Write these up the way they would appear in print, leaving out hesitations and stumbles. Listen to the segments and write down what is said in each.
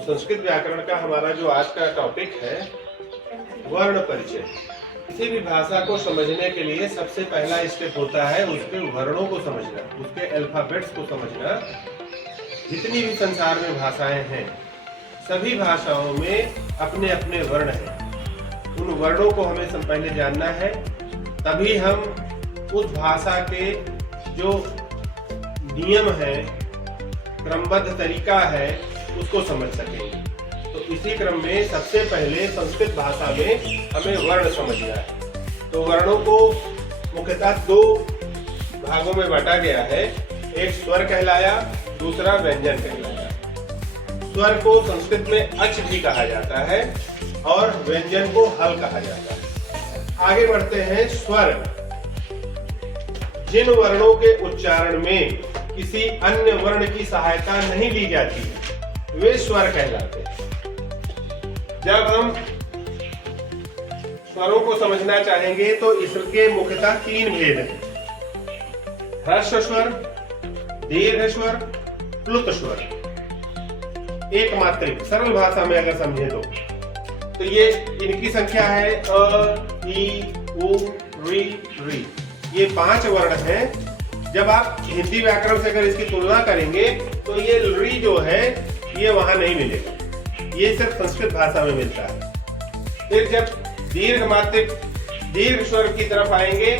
तो संस्कृत व्याकरण का हमारा जो आज का टॉपिक है वर्ण परिचय। किसी भी भाषा को समझने के लिए सबसे पहला स्टेप होता है उसके वर्णों को समझना, उसके अल्फाबेट्स को समझना। जितनी भी संसार में भाषाएं हैं सभी भाषाओं में अपने अपने वर्ण हैं। उन वर्णों को हमें पहले जानना है, तभी हम उस भाषा के जो नियम है, क्रमबद्ध तरीका है, उसको समझ सकेंगे। तो इसी क्रम में सबसे पहले संस्कृत भाषा में हमें वर्ण समझना है। तो वर्णों को मुख्यतः दो भागों में बांटा गया है, एक स्वर कहलाया, दूसरा व्यंजन कहलाया। स्वर को संस्कृत में अच भी कहा जाता है और व्यंजन को हल कहा जाता है। आगे बढ़ते हैं। स्वर जिन वर्णों के उच्चारण में किसी अन्य वर्ण की सहायता नहीं ली जाती वे स्वर कहलाते हैं। जब हम स्वरों को समझना चाहेंगे तो इसके मुख्यतः तीन भेद हैं, ह्रस्व स्वर, दीर्घ स्वर, प्लुत स्वर। एक मात्रिक सरल भाषा में अगर समझे तो ये इनकी संख्या है अ, ई, उ, री, री। ये 5 वर्ण हैं। जब आप हिंदी व्याकरण से अगर इसकी तुलना करेंगे तो ये री जो है ये वहां नहीं मिलेगा, ये सिर्फ संस्कृत भाषा में मिलता है। फिर जब दीर्घ स्वर की तरफ आएंगे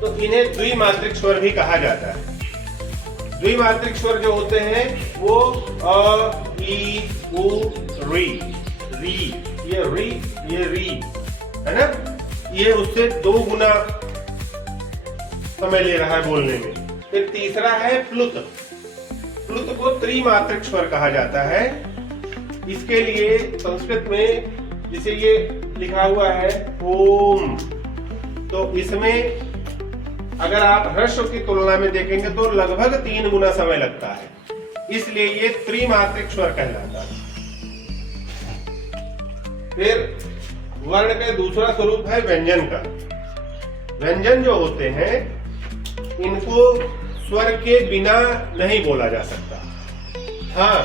तो इन्हें द्विमात्रिक स्वर भी कहा जाता है। द्विमात्रिक स्वर जो होते हैं वो अ, ई, उ, री, री, ये री है ना, ये उससे 2 गुना समय ले रहा है बोलने में। फिर तीसरा है प्लुत। प्लुत को त्रिमात्रिक स्वर कहा जाता है। इसके लिए संस्कृत में जिसे ये लिखा हुआ है ओम, तो इसमें अगर आप ह्रस्व की तुलना में देखेंगे तो लगभग 3 गुना समय लगता है, इसलिए ये त्रिमात्रिक स्वर कहलाता है। फिर वर्ण का दूसरा स्वरूप है व्यंजन का। व्यंजन जो होते हैं इनको स्वर के बिना नहीं बोला जा सकता। हाँ,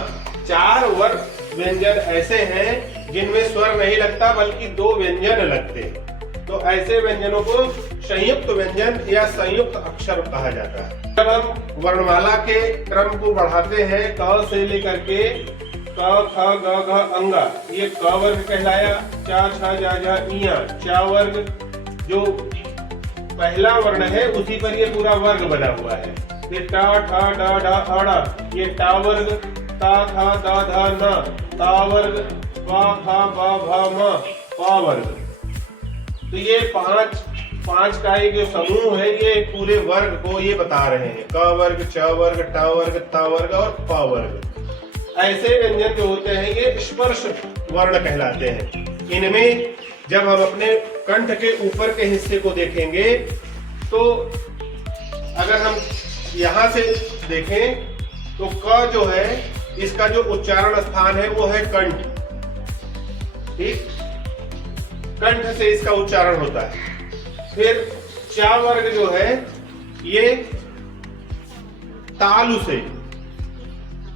4 वर्ग व्यंजन ऐसे हैं जिनमें स्वर नहीं लगता बल्कि 2 व्यंजन लगते हैं। तो ऐसे व्यंजनों को संयुक्त व्यंजन या संयुक्त अक्षर कहा जाता है। जब हम वर्णमाला के क्रम को बढ़ाते हैं क से लेकर के क, ख, ग, घ, अंगा, ये क वर्ग कहलाया। च, छ, ज, झ, इया, च वर्ग जो पहला वर्ण है उसी पर ये पूरा वर्ग बना हुआ है। ये ट, ठ, ड, ढ, अड़, ये टा वर्ग, ता, था, द, ध, न, ता वर्ग, प, फ, ब, भ, म, प वर्ग। तो ये पांच का ये जो समूह है ये पूरे वर्ग को ये बता रहे हैं। क वर्ग, च वर्ग, ट वर्ग, त वर्ग और प वर्ग। ऐसे व्यंजन जो होते हैं ये स्पर्श वर्ण कहलाते हैं। इनमें जब हम अपने कंठ के ऊपर के हिस्से को देखेंगे तो अगर हम यहां से देखें तो क जो है इसका जो उच्चारण स्थान है वो है कंठ। ठीक, कंठ से इसका उच्चारण होता है। फिर चा वर्ग जो है ये तालु से,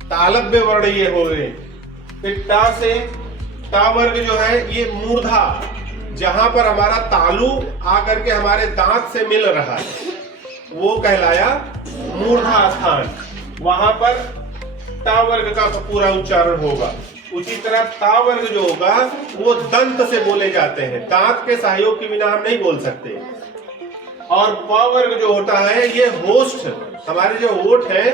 तालव्य वर्ण ये हो गए। फिर टा से टा वर्ग जो है ये मूर्धा, जहां पर हमारा तालु आकर के हमारे दांत से मिल रहा है वो कहलाया मूर्धा स्थान, वहां पर टा वर्ग का पूरा उच्चारण होगा। उसी तरह ता वर्ग जो होगा वो दंत से बोले जाते हैं, दांत के सहयोग के बिना हम नहीं बोल सकते। और प वर्ग जो होता है ये होस्ट, हमारे जो होठ है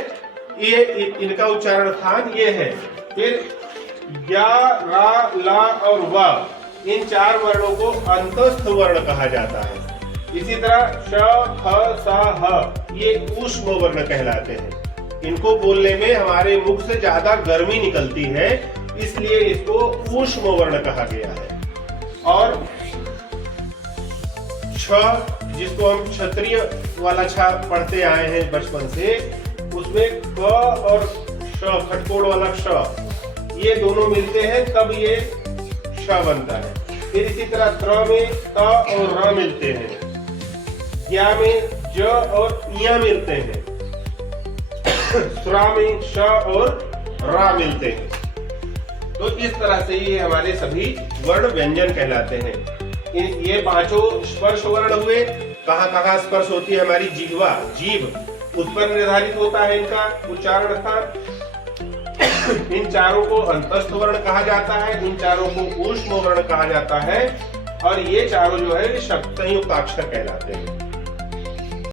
ये इनका उच्चारण स्थान ये है। फिर या, रा, ला और वा, इन 4 वर्णों को अंतस्थ वर्ण कहा जाता है। इसी तरह श, ख, सा, ह ये ऊष्म वर्ण कहलाते हैं। इनको बोलने में हमारे मुख से ज्यादा गर्मी निकलती है, इसलिए इसको ऊष्म वर्ण कहा गया है। और छ, जिसको हम क्षत्रिय वाला छ पढ़ते आए हैं बचपन से, उसमें क और श, खटकोड़ वाला श, ये दोनों मिलते हैं तब ये श बनता है। फिर इसी तरह त्र में त और र मिलते हैं, या में ज और इया मिलते हैं, स्रा में श और रा मिलते हैं। तो इस तरह से ये हमारे सभी वर्ण व्यंजन कहलाते हैं। ये पांचों स्पर्श वर्ण हुए। कहाँ कहाँ स्पर्श होती है हमारी जिह्वा, जीभ, उस पर निर्धारित होता है इनका उच्चारण स्थान। इन चारों को अंतस्थ वर्ण कहा जाता है, इन चारों को ऊष्म वर्ण कहा जाता है, और ये चारों जो है संयुक्ताक्षर कहलाते हैं।